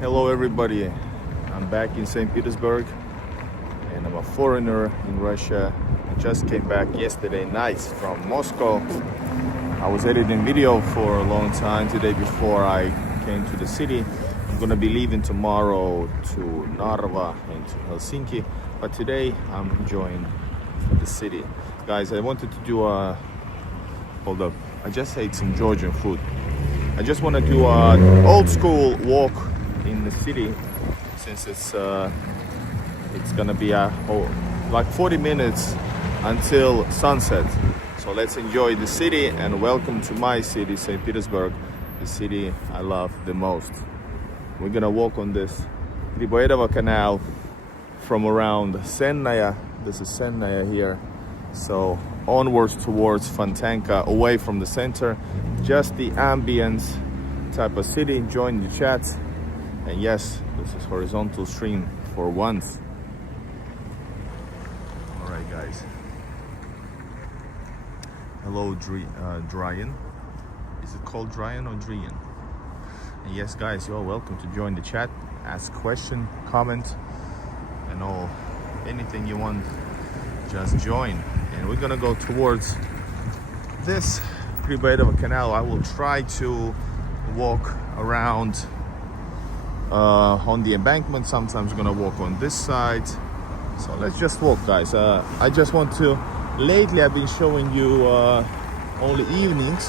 Hello everybody, I'm back in St. Petersburg and I'm a foreigner in Russia. I just came back yesterday night from Moscow. I was editing video for a long time today before I came to the city. I'm gonna be leaving tomorrow to Narva and to Helsinki, but today I'm enjoying the city. Guys, I wanted to do hold up, I just ate some Georgian food. I just want to do an old school walk in the city since it's gonna be like 40 minutes until sunset. So let's enjoy the city and welcome to my city, St. Petersburg, the city I love the most. We're gonna walk on this Griboyedova Canal from around Sennaya. This is Sennaya here. So onwards towards Fontanka, away from the center. Just the ambience type of city. Join the chat. And yes, this is horizontal stream for once. All right, guys. Hello, Dryan. Is it called Dryan or Drian? And yes, guys, you're welcome to join the chat. Ask question, comment, and all. Anything you want, just join. And we're gonna go towards this Griboyedova Canal. I will try to walk around on the embankment. Sometimes I'm gonna walk on this side. So let's just walk, guys. I just want to, lately I've been showing you only evenings,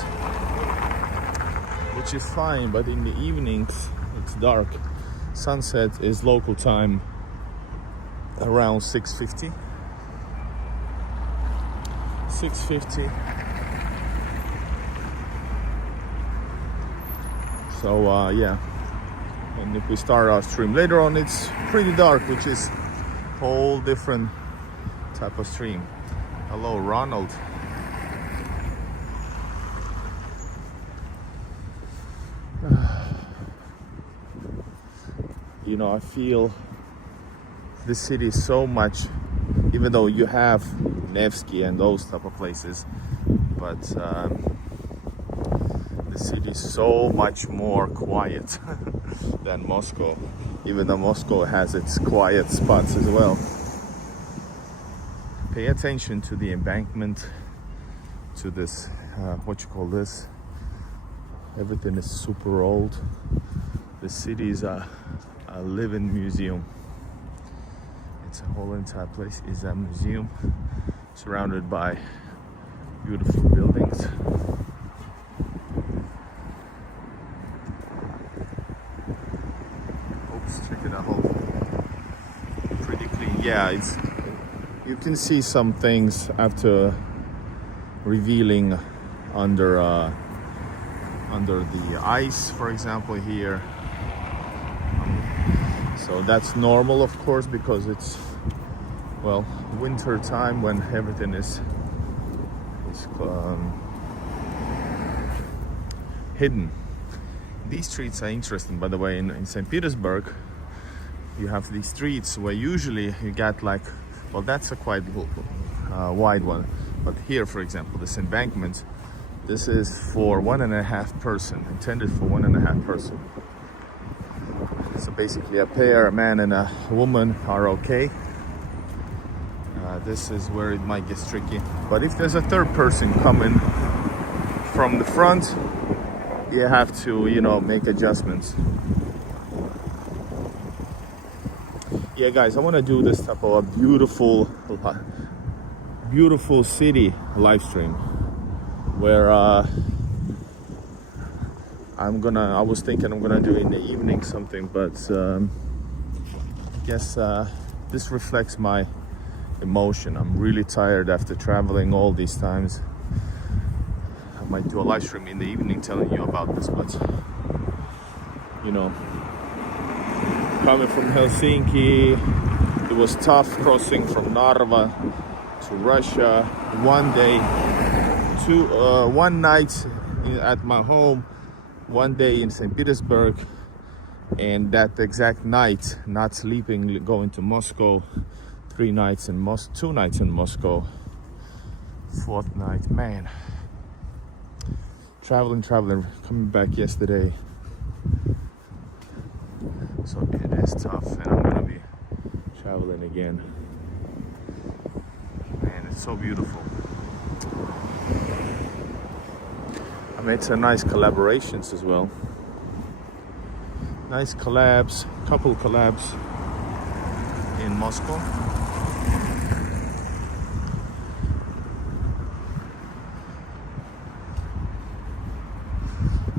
which is fine, but in the evenings it's dark. Sunset is local time around 6:50. So yeah, and if we start our stream later on, it's pretty dark, which is whole different type of stream. Hello, Ronald. You know, I feel the city is so much, even though you have Nevsky and those type of places, but the city is so much more quiet than Moscow, even though Moscow has its quiet spots as well. Pay attention to the embankment, to this, what you call this, everything is super old. The city is a living museum. It's a whole entire place is a museum surrounded by beautiful buildings. Oops, check it out. Pretty clean. Yeah, it's, you can see some things after revealing under the ice, for example, here. So that's normal, of course, because it's, well, winter time when everything is hidden. These streets are interesting, by the way. In St. Petersburg, you have these streets where usually you get like, well, that's a quite wide one. But here, for example, this embankment, this is for 1.5 person, intended for 1.5 person. So basically a pair, a man and a woman are okay. This is where it might get tricky. But if there's a third person coming from the front, you have to, you know, make adjustments. Yeah, guys, I want to do this type of a beautiful city live stream where I was thinking I'm gonna do in the evening something, but I guess this reflects my emotion. I'm really tired after traveling all these times. I might do a live stream in the evening telling you about this, but you know, coming from Helsinki, it was tough crossing from Narva to Russia. One night at my home, one day in St. Petersburg, and that exact night, not sleeping, going to Moscow. 2 nights in Moscow. 4th night, man. Traveling, coming back yesterday. it is tough, and I'm gonna be traveling again. Man, it's so beautiful. I made some nice collaborations as well. Nice collabs, couple collabs in Moscow.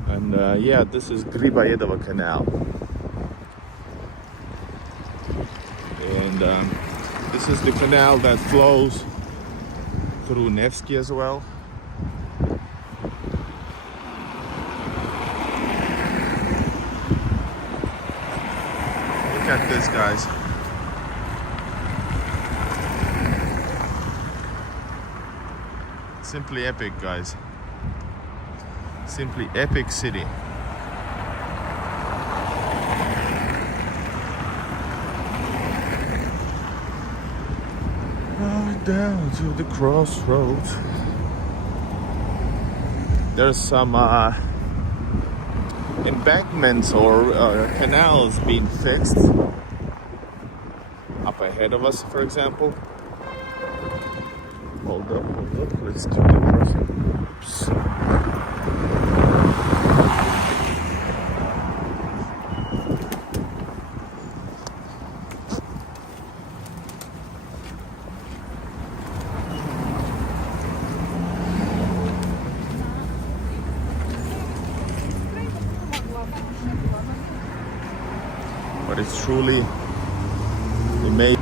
And yeah, this is Griboyedova Canal. And this is the canal that flows through Nevsky as well. Look at this, guys. Simply epic, guys. Simply epic city. Down to the crossroads. There's some embankments or canals being fixed up ahead of us, for example. Hold up, let's do the crossing. Oops. But it's truly amazing.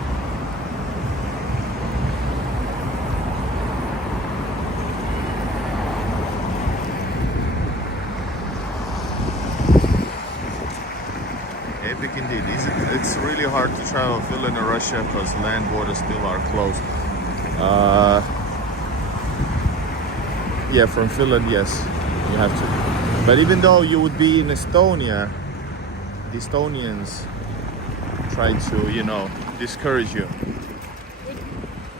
Epic indeed. It's really hard to travel Finland or Russia because land borders still are closed. Yeah, from Finland, yes, you have to. But even though you would be in Estonia, the Estonians try to, you know, discourage you.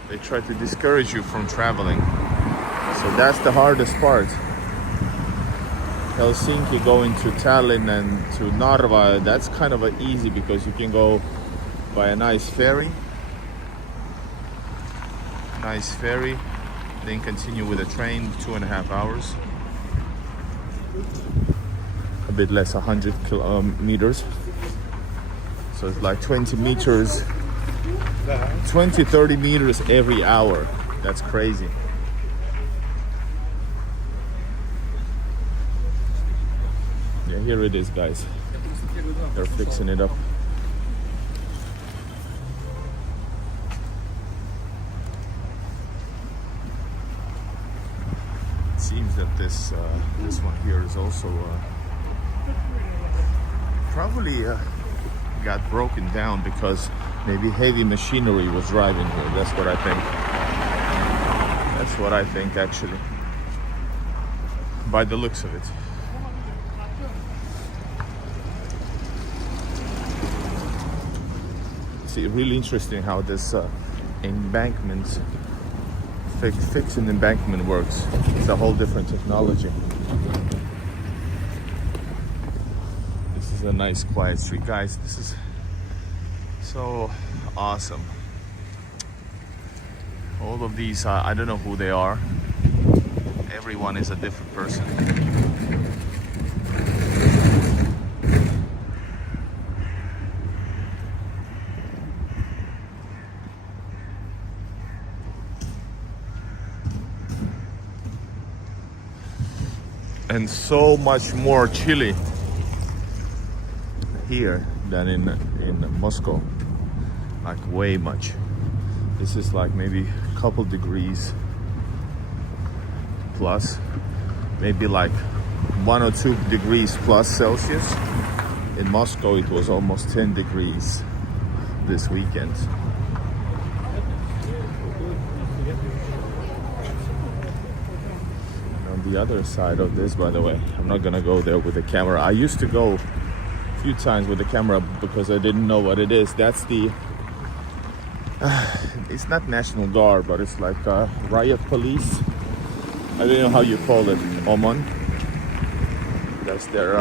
They try to discourage you from traveling. So that's the hardest part. Helsinki going to Tallinn and to Narva, that's kind of easy because you can go by a nice ferry. Then continue with a train, 2.5 hours. A bit less, 100 kilometers. So it's like 20 meters, 20, 30 meters every hour. That's crazy. Yeah, here it is, guys. They're fixing it up. It seems that this one here is also probably got broken down because maybe heavy machinery was driving here. That's what I think. That's what I think, actually, by the looks of it. See, really interesting how this embankment, fixing embankment works. It's a whole different technology. This is a nice quiet street, guys. This is so awesome. All of these, I don't know who they are. Everyone is a different person. And so much more chilly here than in Moscow, like way much. This is like maybe a couple degrees plus, maybe like 1 or 2 degrees plus Celsius. In Moscow it was almost 10 degrees this weekend. The other side of this, by the way, I'm not gonna go there with the camera. I used to go a few times with the camera because I didn't know what it is. That's the it's not National Guard, but it's like riot police. I don't know how you call it. Oman. That's their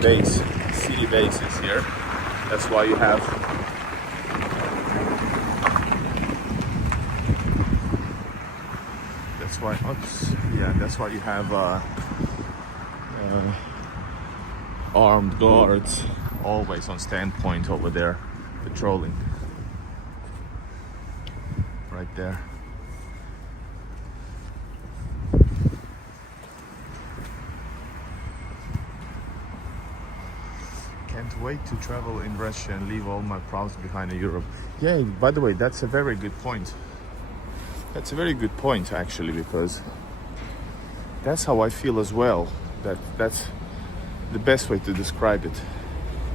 base, city base is here. That's why you have that's why you have armed guards always on standpoint over there patrolling right there. Can't wait to travel in Russia and leave all my problems behind in Europe. Yeah, by the way, that's a very good point. That's a very good point actually, because that's how I feel as well. That's the best way to describe it.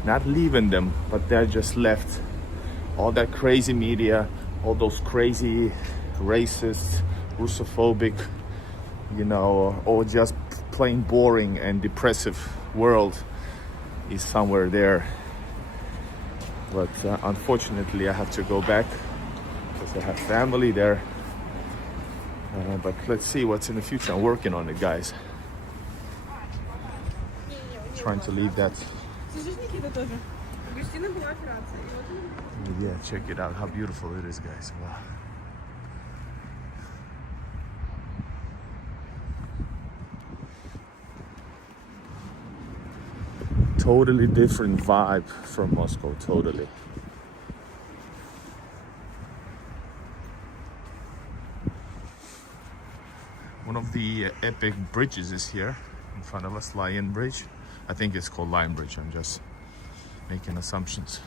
Not leaving them, but they're just left. All that crazy media, all those crazy racist, Russophobic, you know, or just plain boring and depressive world is somewhere there. But unfortunately I have to go back because I have family there. But let's see what's in the future. I'm working on it, guys. Trying to leave that. Yeah, check it out. How beautiful it is, guys. Wow. Totally different vibe from Moscow, totally. One of the epic bridges is here in front of us, Lion Bridge. I think it's called Lion Bridge, I'm just making assumptions.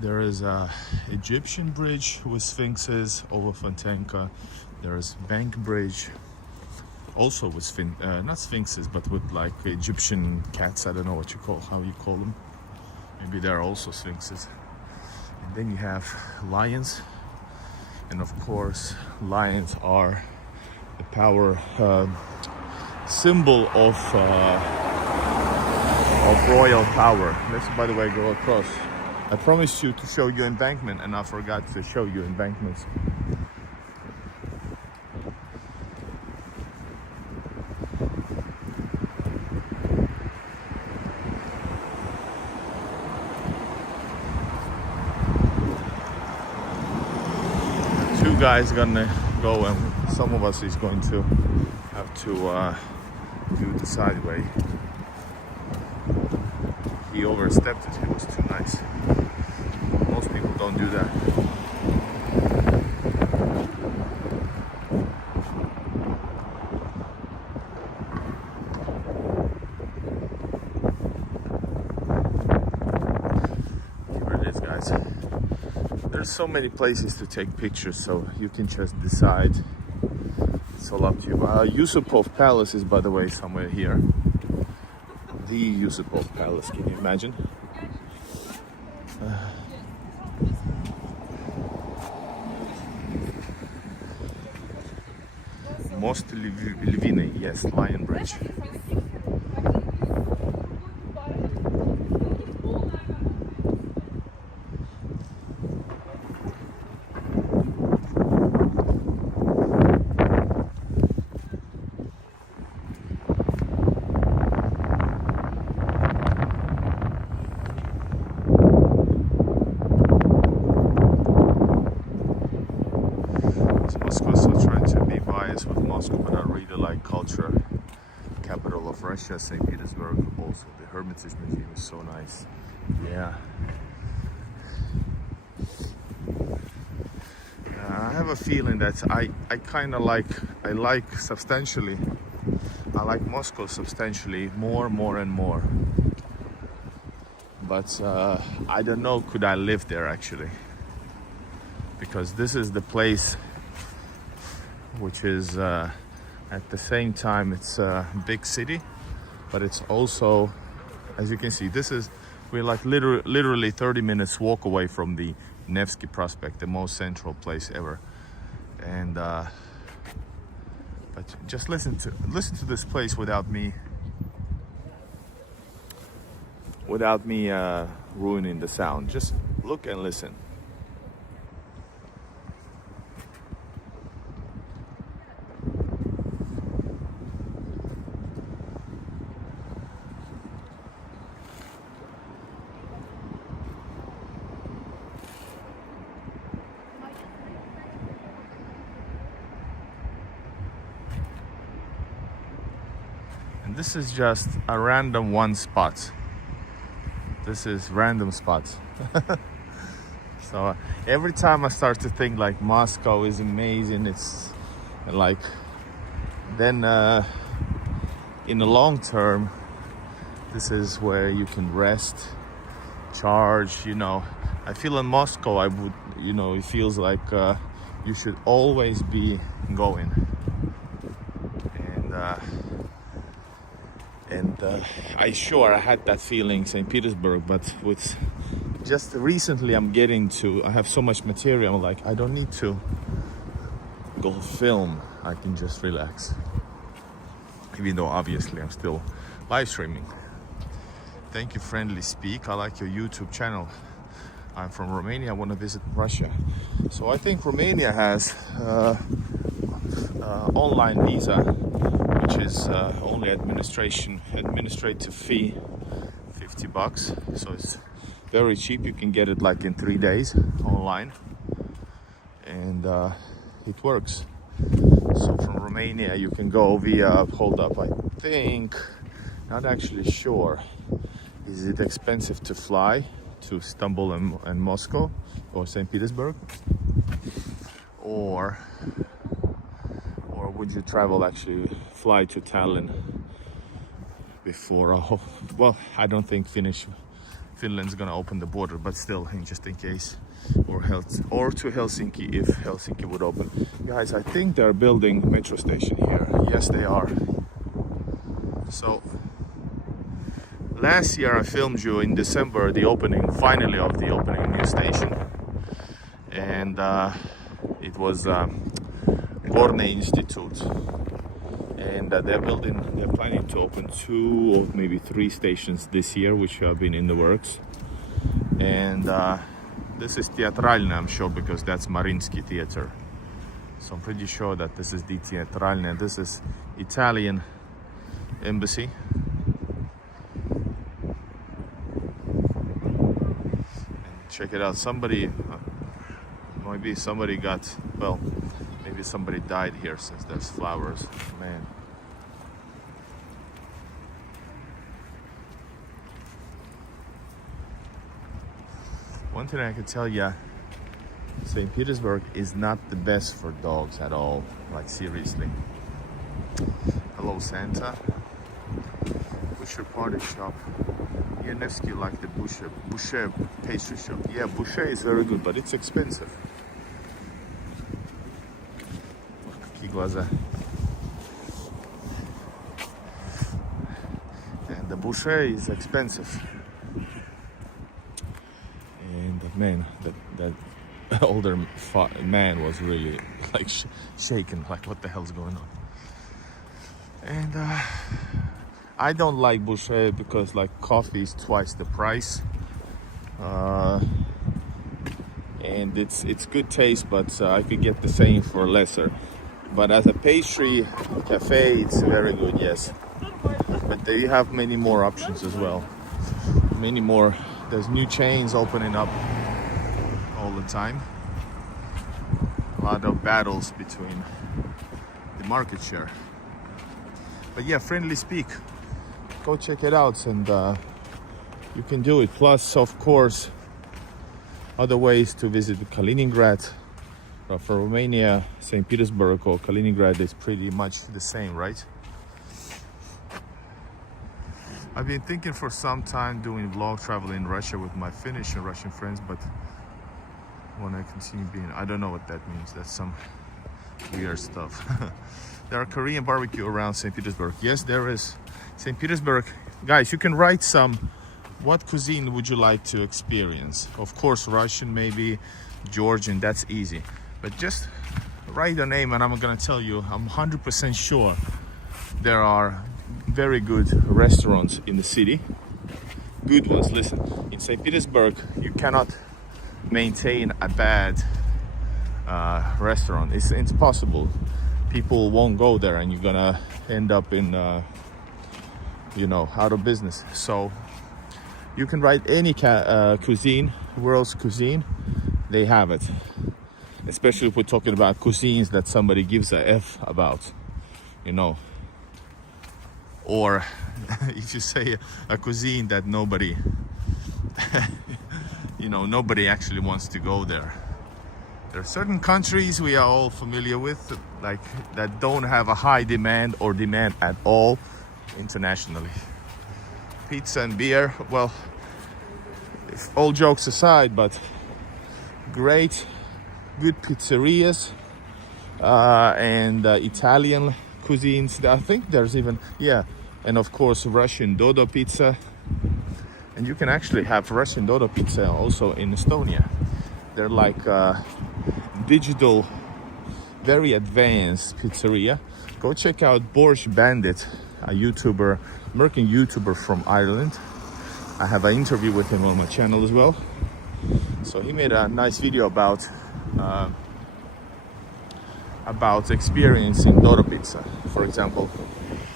There is a Egyptian bridge with sphinxes over Fontainka. There is Bank Bridge, also with not sphinxes, but with like Egyptian cats. I don't know how you call them. Maybe there are also sphinxes. And then you have lions. And of course, lions are the power symbol of royal power. Let's, by the way, go across. I promised you to show you embankment, and I forgot to show you embankments. Two guys gonna go, and some of us is going to have to do the side way. He overstepped it. It was too nice. Most people don't do that. Here it is, guys. There's so many places to take pictures, so you can just decide. It's all up to you. Yusupov Palace is, by the way, somewhere here. The Yusupov Palace, can you imagine? Most Lvivny, yes, Lion Bridge. But I really like culture. Capital of Russia, St Petersburg. Also, the Hermitage Museum is so nice. Yeah. I have a feeling that I like Moscow substantially more and more. But I don't know, could I live there actually? Because this is the place which is at the same time it's a big city, but it's also, as you can see, we're like literally 30 minutes walk away from the Nevsky Prospect, the most central place ever. And but just listen to this place without me ruining the sound. Just look and listen. this is just a random one spot. This is random spots. So every time I start to think like Moscow is amazing, it's like, then in the long term, this is where you can rest, charge, you know. I feel in Moscow, I would, you know, it feels like you should always be going. And I had that feeling St. Petersburg, but with just recently I have so much material, like I don't need to go film, I can just relax. Even though obviously I'm still live streaming. Thank you, Friendly Speak. I like your YouTube channel. I'm from Romania, I want to visit Russia. So I think Romania has online visa, which is only administrative fee, $50. So it's very cheap. You can get it like in 3 days online, and it works. So from Romania you can go via, hold up, I think, not actually sure, is it expensive to fly to Istanbul and Moscow or St. Petersburg, or would you fly to Tallinn before? Well, I don't think Finland's gonna open the border, but still, just in case, or to Helsinki if Helsinki would open. Guys, I think they're building metro station here. Yes, they are. So last year I filmed you in December the finally of the opening new station, and it was Gorny Institute, and they're planning to open 2 or maybe 3 stations this year, which have been in the works. And this is Teatralne, I'm sure, because that's Mariinsky Theater. So I'm pretty sure that this is the Teatralne. This is Italian embassy. And check it out. Maybe somebody died here, since there's flowers. Man. One thing I can tell you, St. Petersburg is not the best for dogs at all. Like, seriously. Hello, Santa. Butcher party shop. Yeah, Nevsky like the Boucher pastry shop. Yeah, Boucher is very good, but it's expensive. Глаза. And the Boucher is expensive. And that older man was really like shaken, like what the hell's going on. And I don't like Boucher because like coffee is twice the price. And it's good taste, but I could get the same for lesser. But as a pastry cafe, it's very good, yes. But they have many more options as well. Many more. There's new chains opening up all the time. A lot of battles between the market share. But yeah, Friendly Speak. Go check it out, and you can do it. Plus, of course, other ways to visit Kaliningrad. For Romania, St. Petersburg or Kaliningrad is pretty much the same, right? I've been thinking for some time doing vlog travel in Russia with my Finnish and Russian friends, but when I continue being, I don't know what that means. That's some weird stuff. There are Korean barbecue around St. Petersburg. Yes, there is. St. Petersburg, guys, you can write what cuisine would you like to experience? Of course, Russian, maybe Georgian, that's easy. But just write a name and I'm gonna tell you, I'm 100% sure there are very good restaurants in the city. Good ones. Listen, in St. Petersburg, you cannot maintain a bad restaurant. It's impossible. People won't go there and you're gonna end up in, out of business. So you can write any cuisine, world's cuisine, they have it. Especially if we're talking about cuisines that somebody gives a F about, or if you say a cuisine that nobody nobody actually wants to go there. There are certain countries we are all familiar with, like that don't have a high demand or demand at all internationally. Pizza and beer, well, if all jokes aside, but good pizzerias and Italian cuisines. I think there's even, and of course Russian dodo pizza. And you can actually have Russian dodo pizza also in Estonia. They're like digital, very advanced pizzeria. Go check out Borscht Bandit, a American YouTuber from Ireland. I have an interview with him on my channel as well. So he made a nice video about experiencing dodo pizza. For example,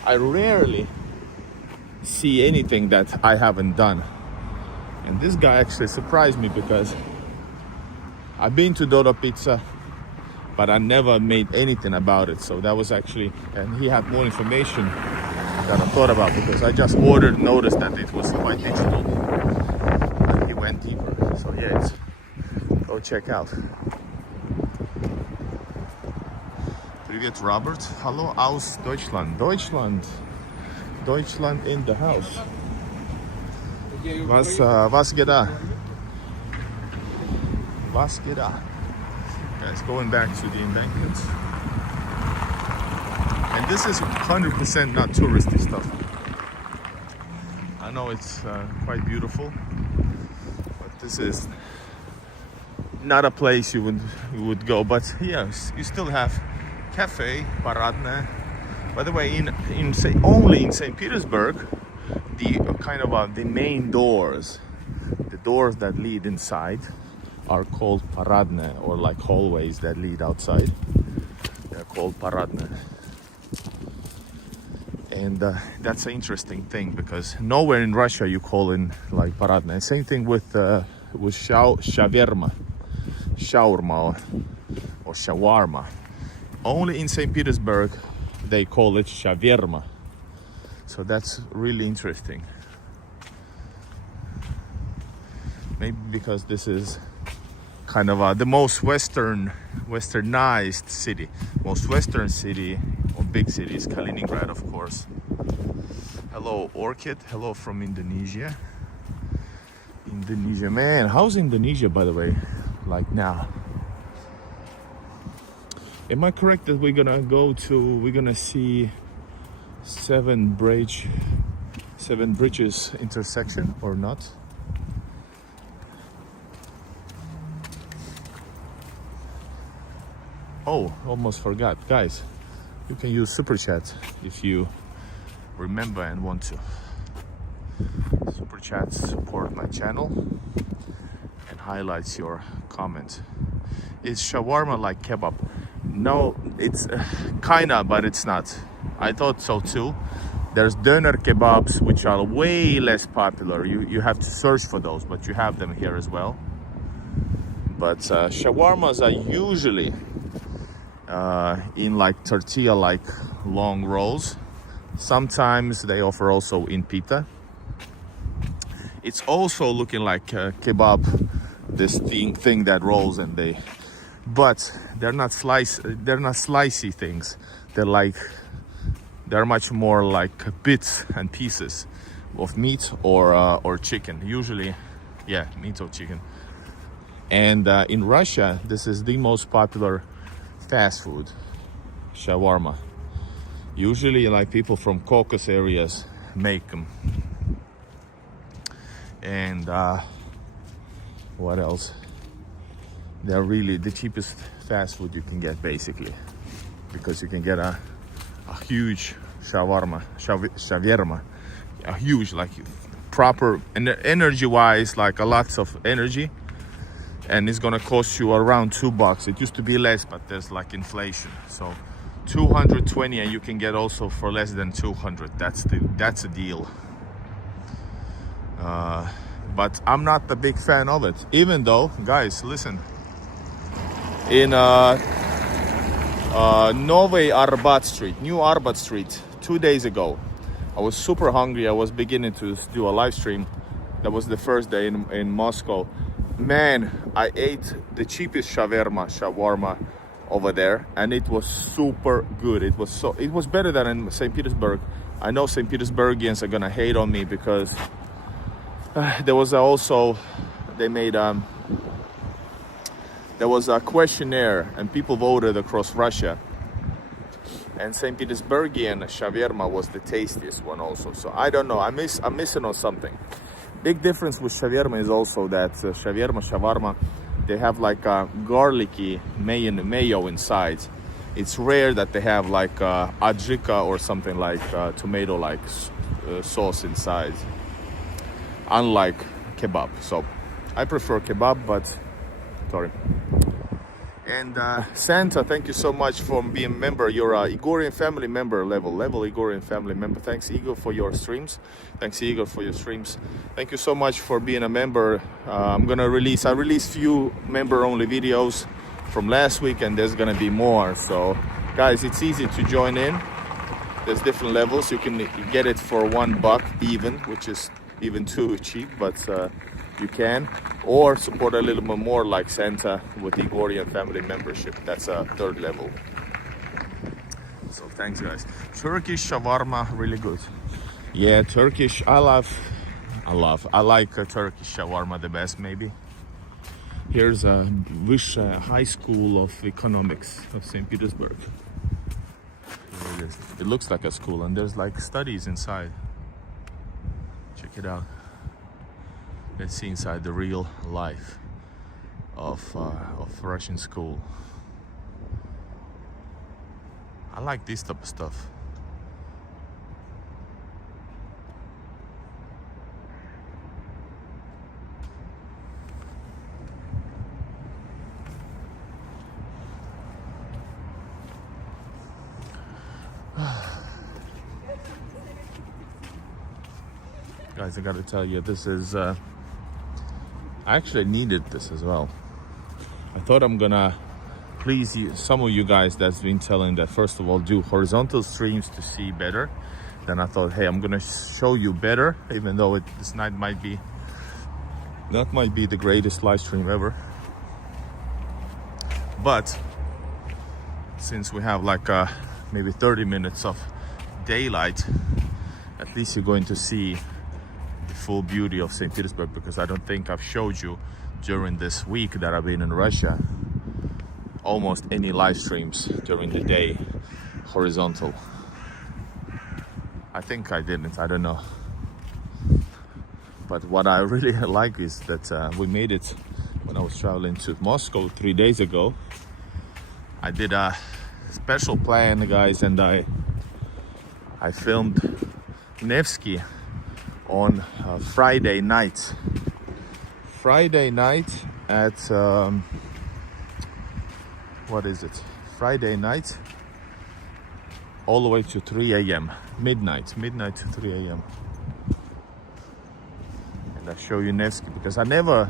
I rarely see anything that I haven't done, and this guy actually surprised me because I've been to dodo pizza, but I never made anything about it. So that was actually, and he had more information that I thought about, because I just noticed that it was quite digital, and he went deeper. So go check out. Привет, Robert. Hallo aus Deutschland. Deutschland in the house. Was geht da? Was geht da? Guys, going back to the embankment. And this is 100% not touristy stuff. I know it's quite beautiful, but this is not a place you would go. But yes, you still have cafe, Paradne. By the way, only in St Petersburg, the main doors, the doors that lead inside, are called Paradne, or like hallways that lead outside. They're called Paradne. And that's an interesting thing, because nowhere in Russia you call it like Paradne. Same thing with shawarma or shawarma. Only in St. Petersburg they call it shawarma. So that's really interesting. Maybe because this is kind of the most westernized city. Most western city or big city is Kaliningrad, of course. Hello, Orchid. Hello from Indonesia. Indonesia, man. How's Indonesia, by the way, like now? Am I correct that we're gonna see Seven Bridges intersection or not? Oh, almost forgot. Guys, you can use Super Chat if you remember and want to. Super Chats support my channel and highlights your comment. Is shawarma like kebab? No, it's kinda, but it's not. I thought so too. There's doner kebabs, which are way less popular. You have to search for those, but you have them here as well. But shawarmas are usually in like tortilla-like long rolls. Sometimes they offer also in pita. It's also looking like kebab, this thing that rolls, and but they're not slicey things. They're much more like bits and pieces of meat or chicken. Usually, meat or chicken. And in Russia, this is the most popular fast food, shawarma. Usually, like people from Caucasus areas make them. And what else? They're really the cheapest fast food you can get, basically, because you can get a huge shawarma, a huge, like proper, and energy-wise, like a lots of energy, and it's gonna cost you around $2. It used to be less, but there's like inflation, so 220, and you can get also for less than 200. That's a deal. But I'm not a big fan of it, even though, guys, listen, in New Arbat Street, 2 days ago, I was super hungry. I was beginning to do a live stream. That was the first day in Moscow. Man, I ate the cheapest shawarma over there, and it was super good. It was better than in St. Petersburg. I know St. Petersburgians are gonna hate on me because there was a questionnaire and people voted across Russia, and St. Petersburgian shawarma was the tastiest one also. So I don't know, I'm missing on something. Big difference with shawarma is also that shawarma, they have like a garlicky mayo inside. It's rare that they have like adjika or something like tomato like sauce inside, unlike kebab. So I prefer kebab, but sorry. And Santa, thank you so much for being a member. You're a Igorian family member level Igorian family member. Thanks Igor for your streams. Thanks Igor for your streams. Thank you so much for being a member. I release few member only videos from last week, and there's gonna be more. So guys, it's easy to join in. There's different levels. You can get it for $1 even, which is even too cheap, but you can, or support a little bit more like Santa with Igorian family membership. That's a third level. So thanks guys. Turkish shawarma, really good. Yeah, Turkish, I like Turkish shawarma the best maybe. Here's a High School of Economics of St. Petersburg. Here it is. It looks like a school, and there's like studies inside. Check it out. Let's see inside the real life of Russian school. I like this type of stuff. Guys, I gotta tell you, this is I actually needed this as well. I thought I'm gonna please some of you guys that's been telling that first of all do horizontal streams to see better. Then I thought, hey, I'm gonna show you better, even though this night might be the greatest live stream ever. But since we have like maybe 30 minutes of daylight, at least you're going to see the full beauty of St. Petersburg, because I don't think I've showed you during this week that I've been in Russia almost any live streams during the day horizontal. I think I didn't, I don't know. But what I really like is that we made it when I was traveling to Moscow 3 days ago. I did a special plan, guys, and I filmed Nevsky on Friday night. Friday night at what is it? Friday night all the way to 3 a.m. Midnight to 3 a.m. And I show you Nevsky because I never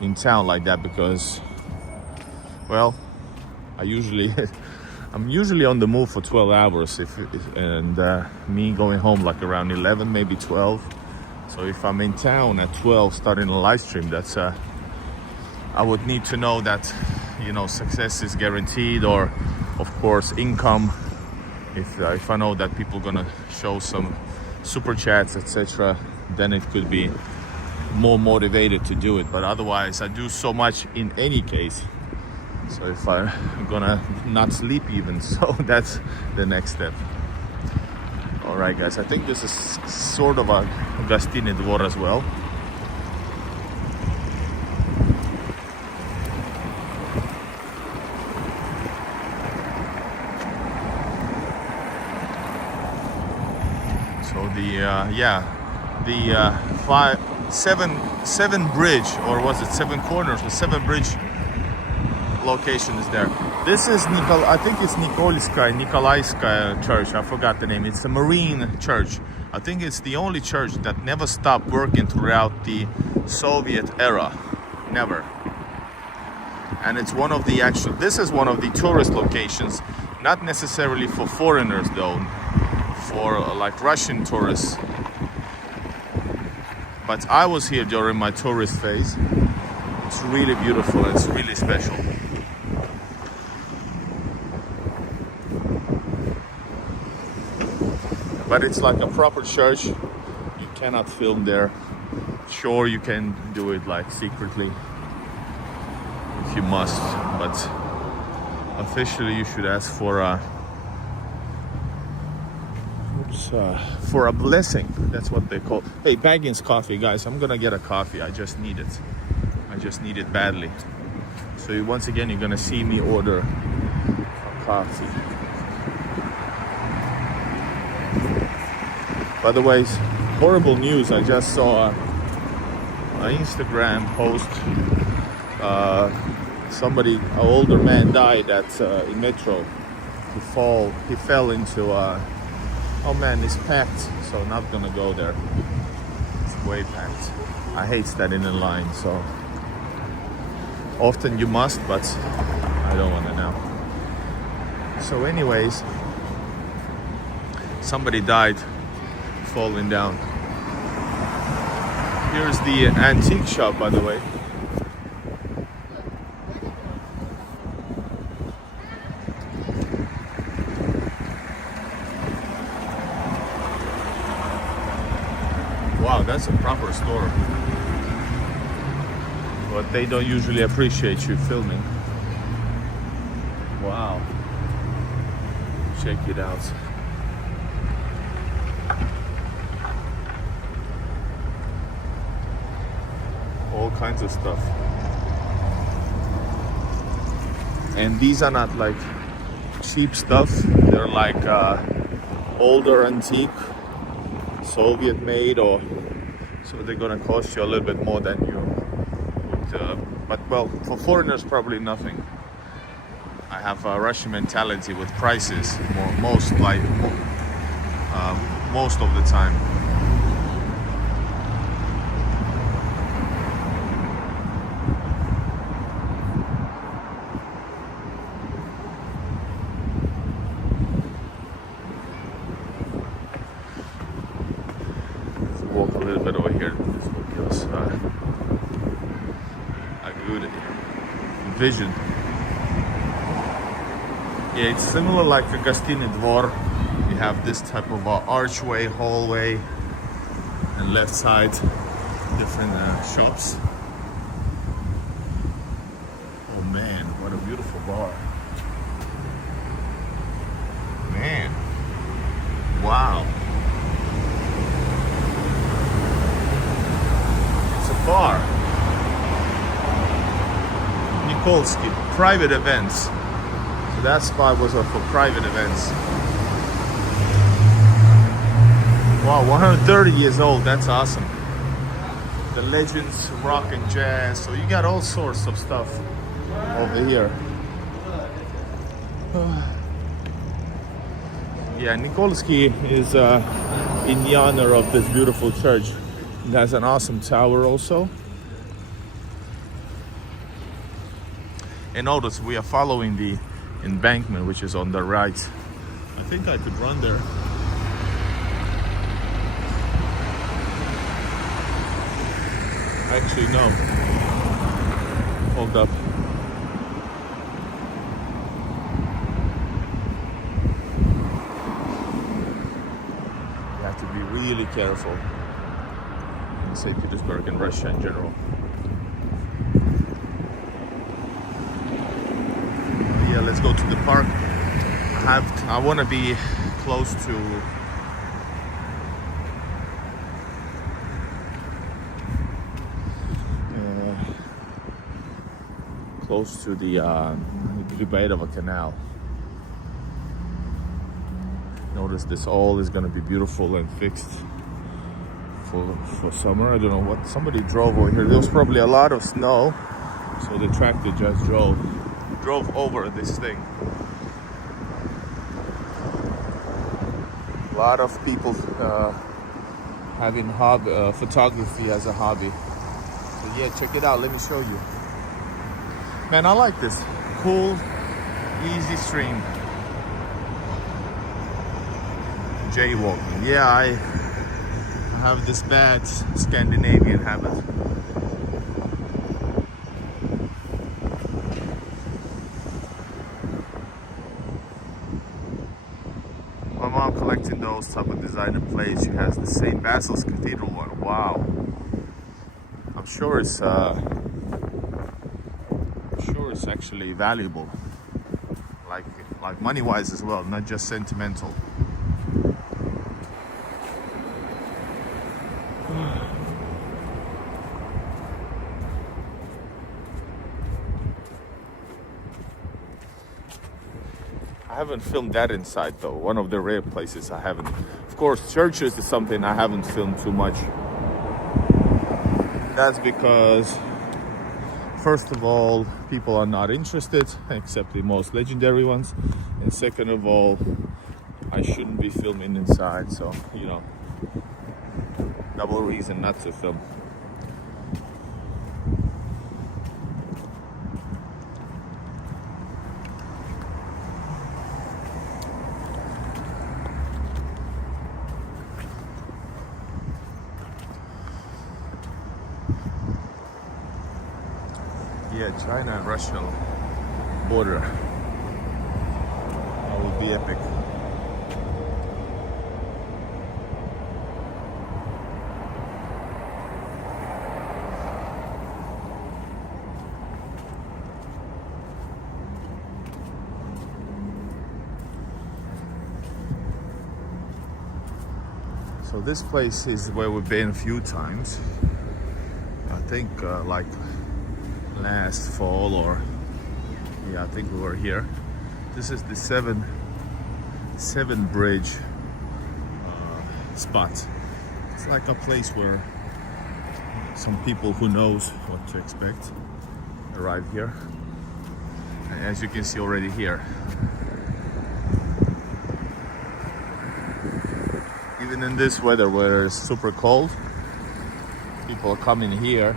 in town like that, because well, I'm usually on the move for 12 hours and me going home like around 11, maybe 12. So if I'm in town at 12 starting a live stream, that's I would need to know that, you know, success is guaranteed, or of course income. If I know that people gonna show some super chats, etc., then it could be more motivated to do it. But otherwise I do so much in any case. So if I'm gonna not sleep even, so that's the next step. All right, guys, I think this is sort of a Gostiny Dvor as well. So seven bridge, or was it 7 corners? The 7 bridge location is there. This is I think it's Nikolaevskaya church. I forgot the name. It's a Marine church. I think it's the only church that never stopped working throughout the Soviet era. Never. And it's one of the this is one of the tourist locations, not necessarily for foreigners though. for like Russian tourists. But I was here during my tourist phase. It's really beautiful, it's really special. But it's like a proper church. You cannot film there. Sure, you can do it like secretly if you must, but officially you should ask for a blessing. That's what they call. Hey, Baggins coffee, guys. I'm gonna get a coffee. I just need it. I just need it badly. So once again, you're gonna see me order a coffee. By the way, horrible news. I just saw an Instagram post. Somebody, an older man, died at in metro. He fell into. Oh man, it's packed. So not gonna go there. It's way packed. I hate standing in line. So often you must, but I don't want to now. So, anyways, somebody died falling down. Here's the antique shop, by the way. Wow, that's a proper store. But they don't usually appreciate you filming. Wow. Check it out. All kinds of stuff. And these are not like cheap stuff. They're like older antique, Soviet made, or so they're gonna cost you a little bit more than you would. But well, for foreigners, probably nothing. I have a Russian mentality with prices, most of the time. Walk a little bit over here. This will give us a good vision. Yeah, it's similar like a Gostinny Dvor. You have this type of archway, hallway, and left side different shops. Oh man, what a beautiful bar. Man, wow. Bar. Nikolsky, private events. So that spot was for private events. Wow, 130 years old, that's awesome. The Legends, rock and jazz. So you got all sorts of stuff over here. Yeah, Nikolsky is in the honor of this beautiful church. It has an awesome tower also. And notice we are following the embankment, which is on the right. I think I could run there. Actually, no. Hold up. You have to be really careful. St Petersburg and Russia in general. Yeah, let's go to the park. I want to be close to the Griboyedova Canal. Notice this all is going to be beautiful and fixed for summer. I don't know what somebody drove over here. There was probably a lot of snow, so the tractor just drove over this thing. A lot of people having photography as a hobby. So yeah, check it out. Let me show you. Man, I like this. Cool, easy stream. jaywalking. Yeah, I have this bad Scandinavian habit. My mom collecting those type of designer plates. She has the St. Basil's Cathedral one. Wow. I'm sure it's actually valuable. Like money-wise as well, not just sentimental. I haven't filmed that inside though. One of the rare places I haven't. Of course, churches is something I haven't filmed too much. That's because, first of all, people are not interested, except the most legendary ones. And second of all, I shouldn't be filming inside, so, you know, double reason not to film. Yeah, China and Russia border. That would be epic. So this place is where we've been a few times. I think like last fall, or yeah, I think we were here. This is the seven bridge spot. It's like a place where some people who knows what to expect arrive here. And as you can see already here, even in this weather where it's super cold, people are coming here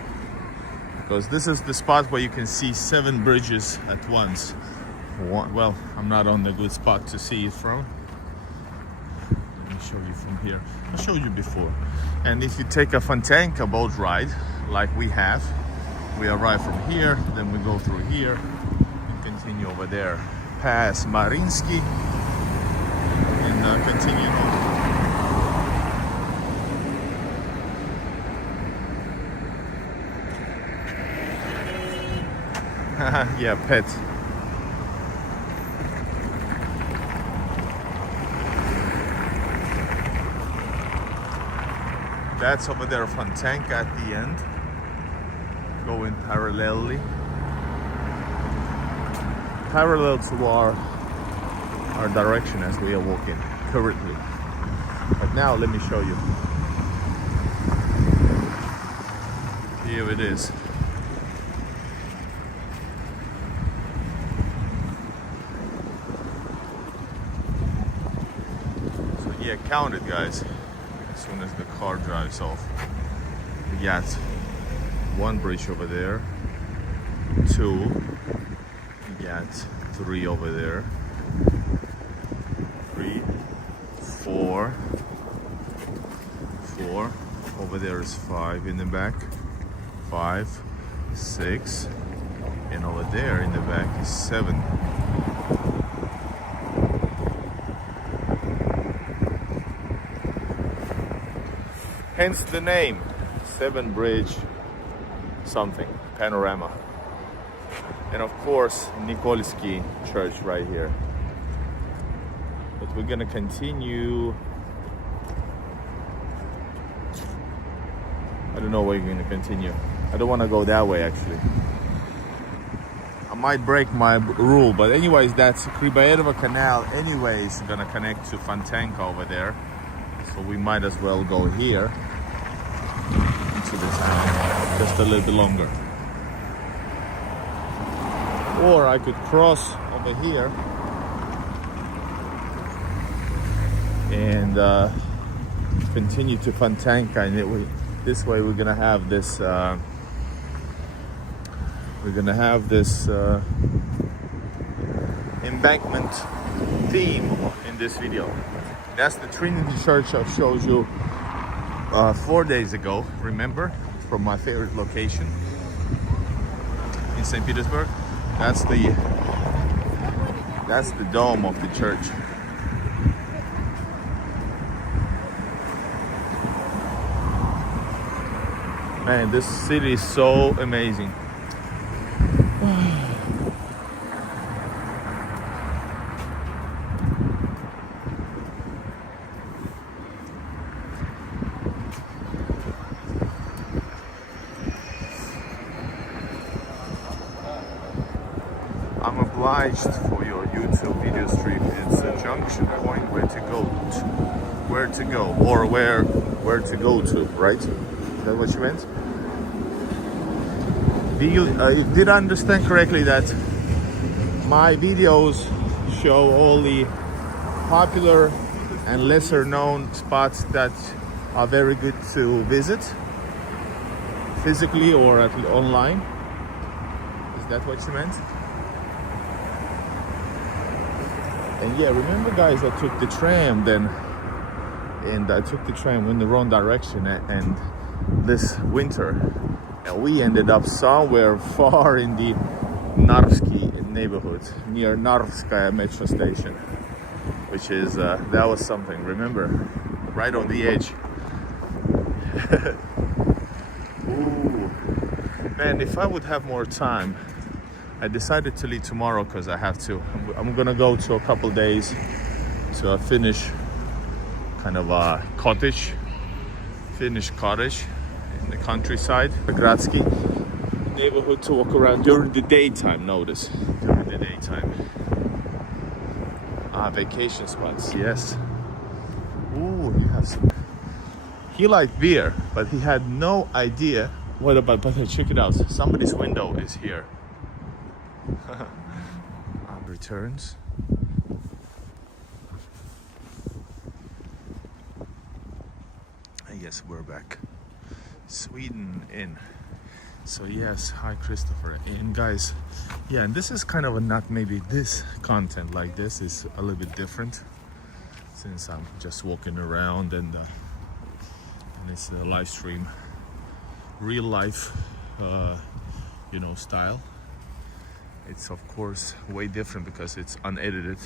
because this is the spot where you can see 7 bridges at once. Well, I'm not on the good spot to see it from. Let me show you from here. I showed you before. And if you take a Fontanka boat ride, like we have, we arrive from here, then we go through here and continue over there, past Marinsky, and continue on. Yeah, pet. That's over there, Fontanka at the end, going parallel to our direction as we are walking currently. But now let me show you. Here it is. Yeah, count it, guys. As soon as the car drives off, we got 1 bridge over there, 2, we got 3 over there, 3, 4, over there is 5 in the back, 5, 6, and over there in the back is 7. Hence the name, 7 bridge something, panorama. And of course, Nikolsky Church right here. But we're gonna continue. I don't know where you're gonna continue. I don't wanna go that way actually. I might break my rule, but anyways, that's Griboyedova Canal anyways gonna connect to Fontanka over there. So we might as well go here into the town just a little bit longer. Or I could cross over here and continue to Fontanka, and this way we're gonna have this embankment theme in this video. That's the Trinity Church I showed you 4 days ago, remember? From my favorite location in St. Petersburg. That's the dome of the church. Man, this city is so amazing. I'm obliged for your YouTube video stream. It's a junction point where to go, or where to go to, right? Is that what you meant? Did I understand correctly that my videos show all the popular and lesser known spots that are very good to visit physically or online? Is that what you meant? And yeah, remember guys, I took the tram then, and I took the tram in the wrong direction, and this winter, and we ended up somewhere far in the Narvsky neighborhood, near Narvskaya metro station, which is, that was something, remember? Right on the edge. Ooh. Man, if I would have more time, I decided to leave tomorrow because I have to. I'm gonna go to a couple days to a Finnish kind of a Finnish cottage in the countryside, the Gradsky neighborhood, to walk around during the daytime. Notice during the daytime. Vacation spots, yes. Ooh, you have some. He liked beer, but he had no idea what about. But check it out. Somebody's window is here. Returns. Yes, we're back. Sweden in. So yes, hi Christopher. And guys, yeah, and this is kind of a not maybe this content like this is a little bit different since I'm just walking around and it's a live stream, real life, style. It's of course way different because it's unedited,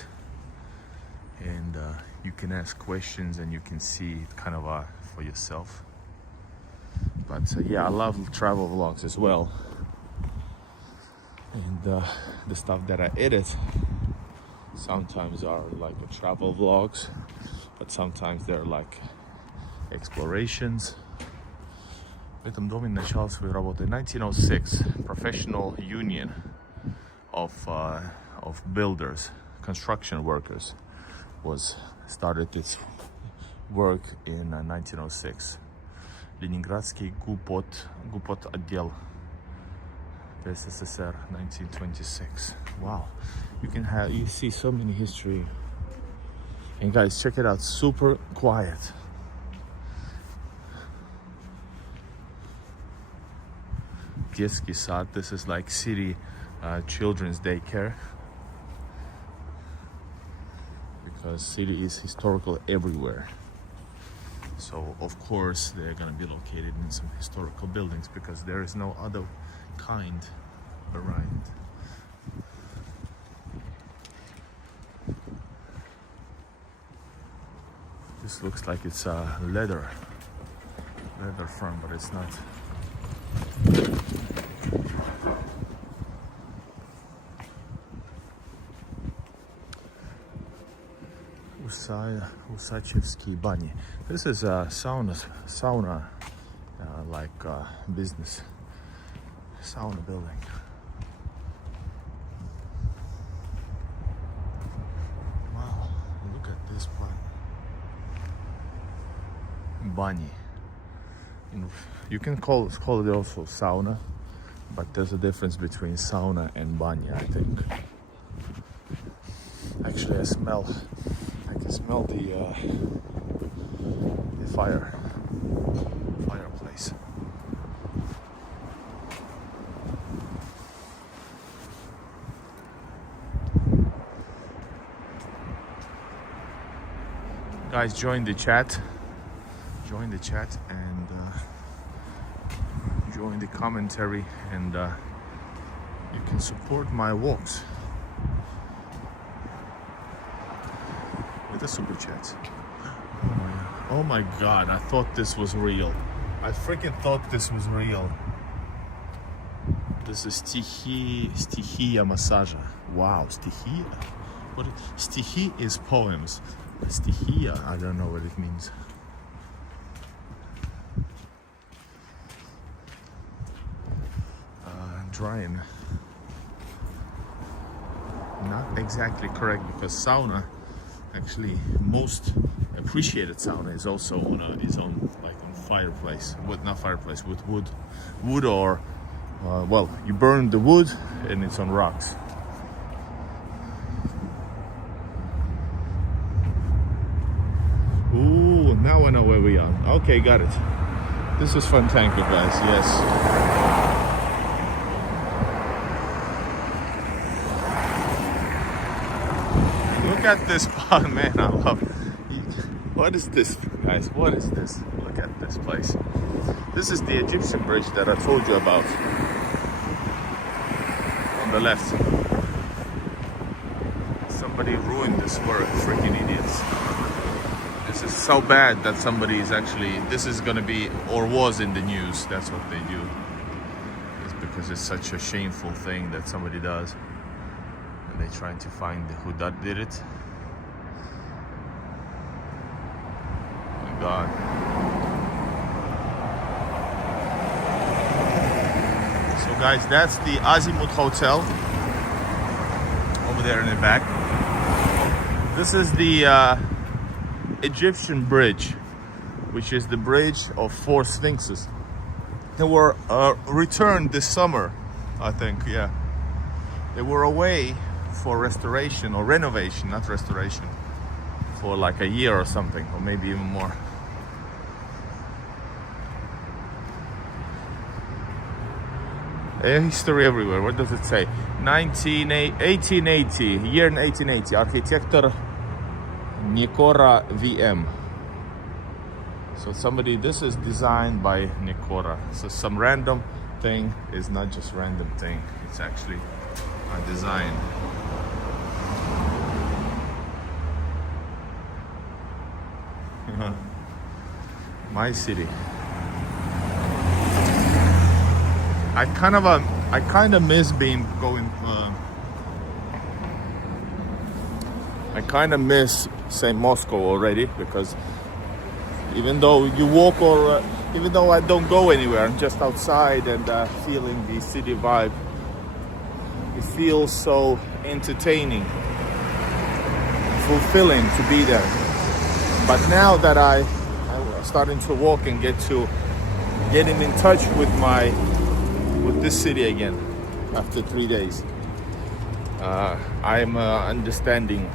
and you can ask questions and you can see it kind of for yourself. But yeah, I love travel vlogs as well, and the stuff that I edit sometimes are like travel vlogs, but sometimes they're like explorations. В этом доме начал свою работу in 1906. Professional union of builders, construction workers, was started its work in 1906. Ленинградский гупот отдел в СССР, 1926. Wow, you see so many history. And guys, check it out, super quiet. Детский сад, this is like city children's daycare, because city is historical everywhere. So of course they're gonna be located in some historical buildings because there is no other kind around. This looks like it's a leather firm, but it's not. Usachevsky Bani. This is a sauna business sauna building. Wow, look at this one. Bani. You can call it also sauna, but there's a difference between sauna and banya, I think. Actually, I can smell the fireplace. Guys, join the chat and join the commentary, and you can support my walks with a super chat. Oh my god, I thought this was real. I freaking thought this was real. This is Stichia Massaja. Wow, Stichia? What? Stichi is poems. Stichia, I don't know what it means. Drying. Not exactly correct, because sauna, actually most appreciated sauna is also on its own, like on fireplace. Not fireplace, with wood or well, you burn the wood and it's on rocks. Ooh, now I know where we are. Okay, got it. This is Fontanka, guys. Yes. Look at this spot, man. I love it. What is this, guys? What is this? Look at this place. This is the Egyptian bridge that I told you about. On the left. Somebody ruined this work, freaking idiots. This is so bad that somebody is actually, this is gonna be, or was in the news. That's what they do. It's because it's such a shameful thing that somebody does. And they're trying to find who that did it. Oh my God. So guys, that's the Azimut Hotel over there in the back. This is the Egyptian bridge, which is the bridge of 4 sphinxes. They were returned this summer, I think, yeah. They were away for restoration or renovation, not restoration, for like a year or something, or maybe even more. History everywhere. What does it say? 1880, year in 1880, architecture Nikora VM. So somebody, this is designed by Nikora. So some random thing is not just random thing, it's actually a design. My city. I kind of miss being going. I kind of miss St. Moscow already, because even though you walk or even though I don't go anywhere, I'm just outside and feeling the city vibe. It feels so entertaining, fulfilling to be there. But now that I'm starting to walk and getting in touch with this city again after 3 days, I'm understanding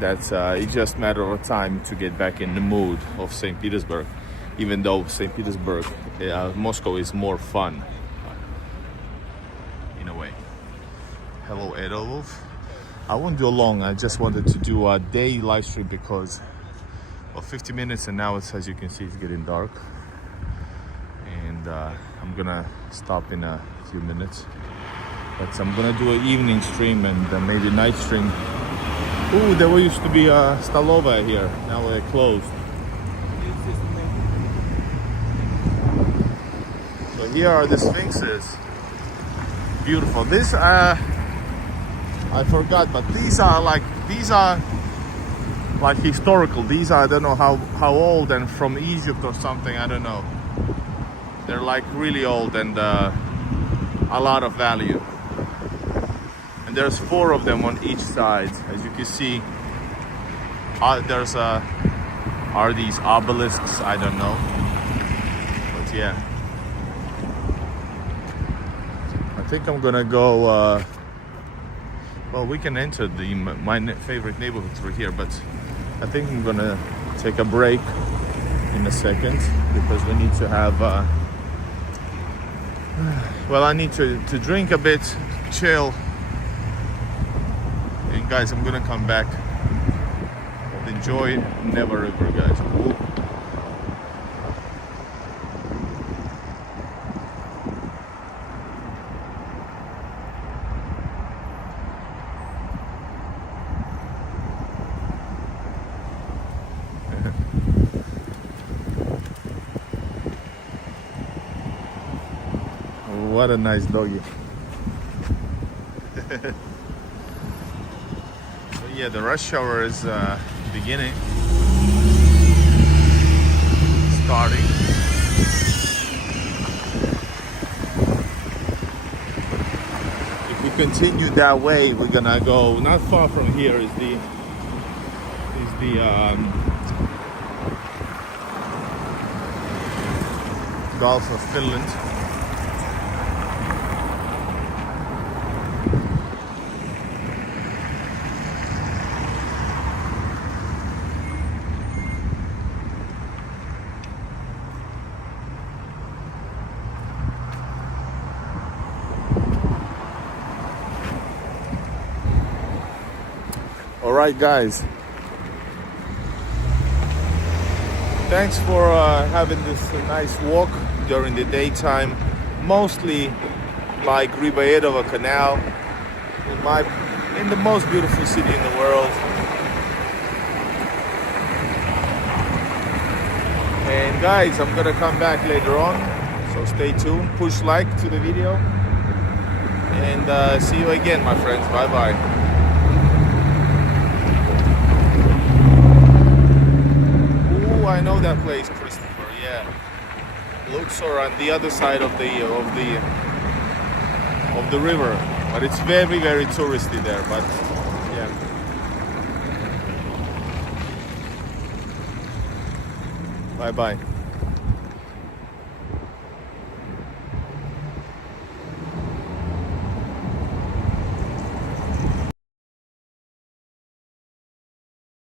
that it's just a matter of time to get back in the mood of St. Petersburg, even though St. Petersburg, Moscow is more fun in a way. Hello, Edolov. I won't do long. I just wanted to do a day live stream because of 50 minutes, and now it's, as you can see, it's getting dark. And I'm gonna stop in a few minutes. But I'm gonna do an evening stream and maybe night stream. Ooh, there used to be a Stolova here. Now they're closed. So here are the sphinxes. Beautiful. This I forgot, but these are like historical. These are, I don't know how old, and from Egypt or something, I don't know. They're like really old and a lot of value. And there's 4 of them on each side. As you can see, there's are these obelisks? I don't know, but yeah. I think I'm gonna go. Well, we can enter my favorite neighborhood through here, but I think I'm gonna take a break in a second because we need to have. Well, I need to drink a bit, chill. And guys, I'm gonna come back. Hold in enjoy Never Ever, guys. Ooh. What a nice doggy. So yeah, the rush hour is beginning, starting. If we continue that way, we're gonna go not far from here is the Gulf of Finland. All right, guys. Thanks for having this nice walk during the daytime, mostly by Griboyedova Canal, in the most beautiful city in the world. And guys, I'm gonna come back later on, so stay tuned. Push like to the video, and see you again, my friends. Bye bye. I know that place, Christopher. Yeah, Luxor on the other side of the river, but it's very, very touristy there. But yeah, bye bye.